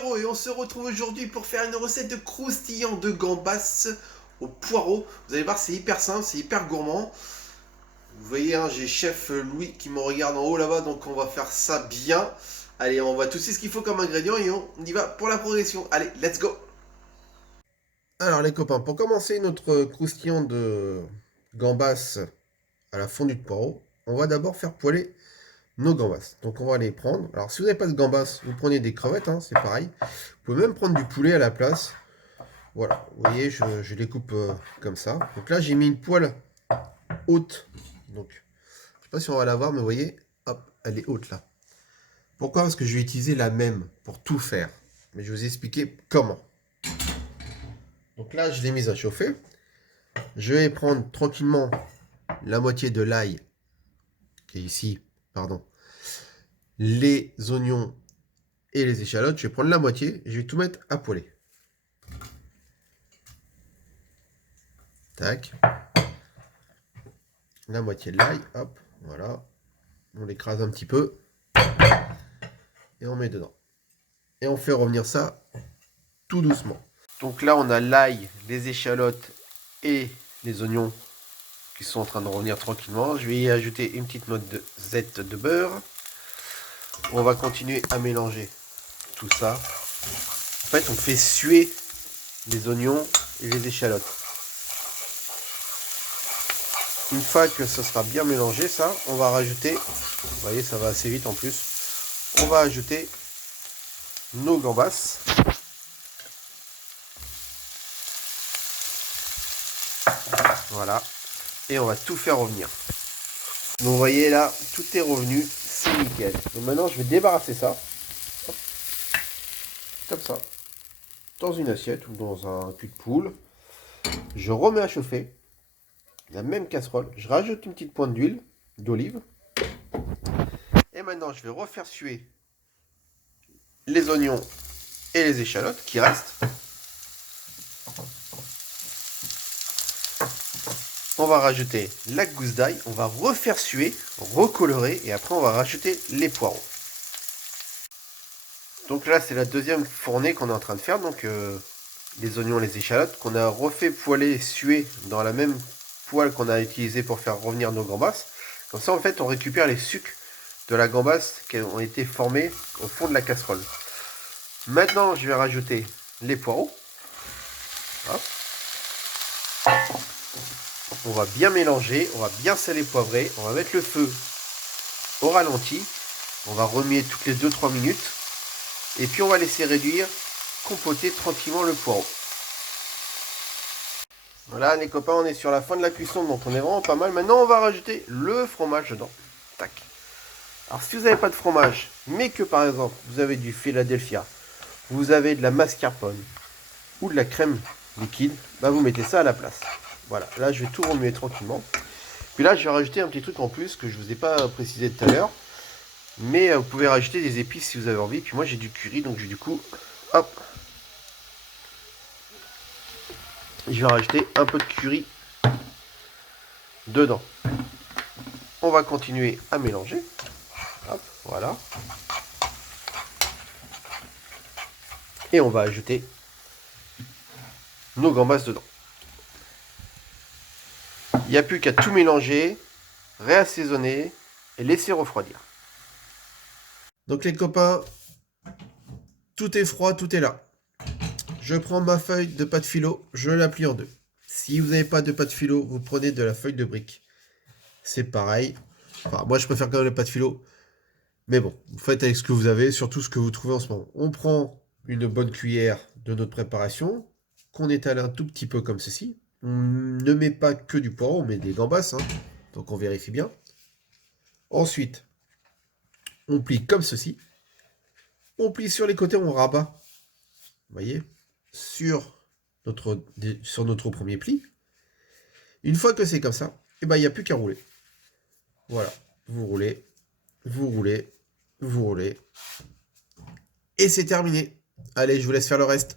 Pierrot et on se retrouve aujourd'hui pour faire une recette de croustillant de gambas au poireau. Vous allez voir, c'est hyper simple, c'est hyper gourmand. Vous voyez, hein, j'ai chef Louis qui me regarde en haut là-bas, donc on va faire ça bien. Allez, on voit tout de suite ce qu'il faut comme ingrédient et on y va pour la progression. Allez, let's go. Alors les copains, pour commencer notre croustillant de gambas à la fondue de poireau, on va d'abord faire poêler nos gambas. Donc on va les prendre. Alors si vous n'avez pas de gambas, vous prenez des crevettes, hein, c'est pareil. Vous pouvez même prendre du poulet à la place. Voilà, vous voyez, je les coupe comme ça. Donc là, j'ai mis une poêle haute. Donc, je sais pas si on va la voir, mais vous voyez, hop, elle est haute là. Pourquoi? Parce que je vais utiliser la même pour tout faire. Mais je vais vous expliquer comment. Donc là, je l'ai mise à chauffer. Je vais prendre tranquillement la moitié de l'ail, qui est ici, pardon, les oignons et les échalotes. Je vais prendre la moitié et je vais tout mettre à poêler. Tac. La moitié de l'ail, hop, voilà. On l'écrase un petit peu. Et on met dedans. Et on fait revenir ça tout doucement. Donc là, on a l'ail, les échalotes et les oignons qui sont en train de revenir tranquillement. Je vais y ajouter une petite note de zeste de beurre. On va continuer à mélanger tout ça. En fait, on fait suer les oignons et les échalotes. Une fois que ça sera bien mélangé, ça, on va rajouter, vous voyez, ça va assez vite en plus, on va ajouter nos gambas. Voilà. Et on va tout faire revenir. Donc vous voyez là, tout est revenu, c'est nickel. Donc maintenant je vais débarrasser ça. Hop. Comme ça. Dans une assiette ou dans un cul de poule. Je remets à chauffer. La même casserole. Je rajoute une petite pointe d'huile, d'olive. Et maintenant je vais refaire suer les oignons et les échalotes qui restent. On va rajouter la gousse d'ail, on va refaire suer, recolorer et après on va rajouter les poireaux. Donc là c'est la deuxième fournée qu'on est en train de faire, donc les oignons, les échalotes qu'on a refait poêler, suer dans la même poêle qu'on a utilisé pour faire revenir nos gambas. Comme ça en fait on récupère les sucs de la gambasse qui ont été formés au fond de la casserole. Maintenant je vais rajouter les poireaux. Hop. On va bien mélanger, on va bien saler, poivrer, on va mettre le feu au ralenti, on va remuer toutes les 2-3 minutes, et puis on va laisser réduire, compoter tranquillement le poireau. Voilà les copains, on est sur la fin de la cuisson, donc on est vraiment pas mal. Maintenant on va rajouter le fromage dedans. Tac. Alors si vous n'avez pas de fromage, mais que par exemple vous avez du Philadelphia, vous avez de la mascarpone, ou de la crème liquide, bah vous mettez ça à la place. Voilà, là je vais tout remuer tranquillement. Puis là je vais rajouter un petit truc en plus que je ne vous ai pas précisé tout à l'heure. Mais vous pouvez rajouter des épices si vous avez envie. Puis moi j'ai du curry, donc du coup, hop. Je vais rajouter un peu de curry dedans. On va continuer à mélanger. Hop, voilà. Et on va ajouter nos gambas dedans. Il n'y a plus qu'à tout mélanger, réassaisonner et laisser refroidir. Donc les copains, tout est froid, tout est là. Je prends ma feuille de pâte philo, je la plie en deux. Si vous n'avez pas de pâte philo, vous prenez de la feuille de brique. C'est pareil. Enfin, moi je préfère quand même la pâte philo. Mais bon, vous faites avec ce que vous avez, surtout ce que vous trouvez en ce moment. On prend une bonne cuillère de notre préparation, qu'on étale un tout petit peu comme ceci. On ne met pas que du poireau, on met des gambas, hein, donc on vérifie bien. Ensuite, on plie comme ceci. On plie sur les côtés, on rabat. Vous voyez, sur notre premier pli. Une fois que c'est comme ça, il n'y a plus qu'à rouler. Voilà, vous roulez, vous roulez, vous roulez. Et c'est terminé. Allez, je vous laisse faire le reste.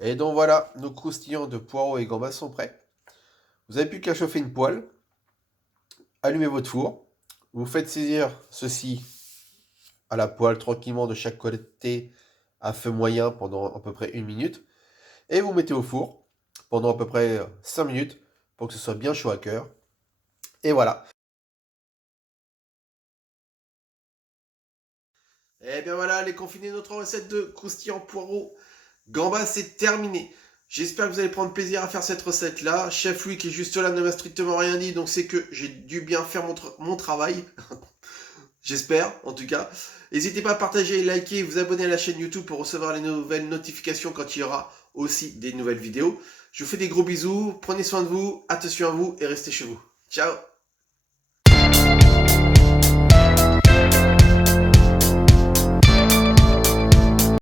Et donc voilà, nos croustillants de poireaux et gambas sont prêts. Vous n'avez plus qu'à chauffer une poêle. Allumez votre four. Vous faites saisir ceci à la poêle tranquillement de chaque côté à feu moyen pendant à peu près 1 minute. Et vous mettez au four pendant à peu près 5 minutes pour que ce soit bien chaud à cœur. Et voilà. Et bien voilà, les confinés, notre recette de croustillant poireau gambas, c'est terminé. J'espère que vous allez prendre plaisir à faire cette recette-là. Chef Louis qui est juste là ne m'a strictement rien dit, donc c'est que j'ai dû bien faire mon travail. J'espère, en tout cas. N'hésitez pas à partager, liker, vous abonner à la chaîne YouTube pour recevoir les nouvelles notifications quand il y aura aussi des nouvelles vidéos. Je vous fais des gros bisous, prenez soin de vous, attention à vous et restez chez vous. Ciao!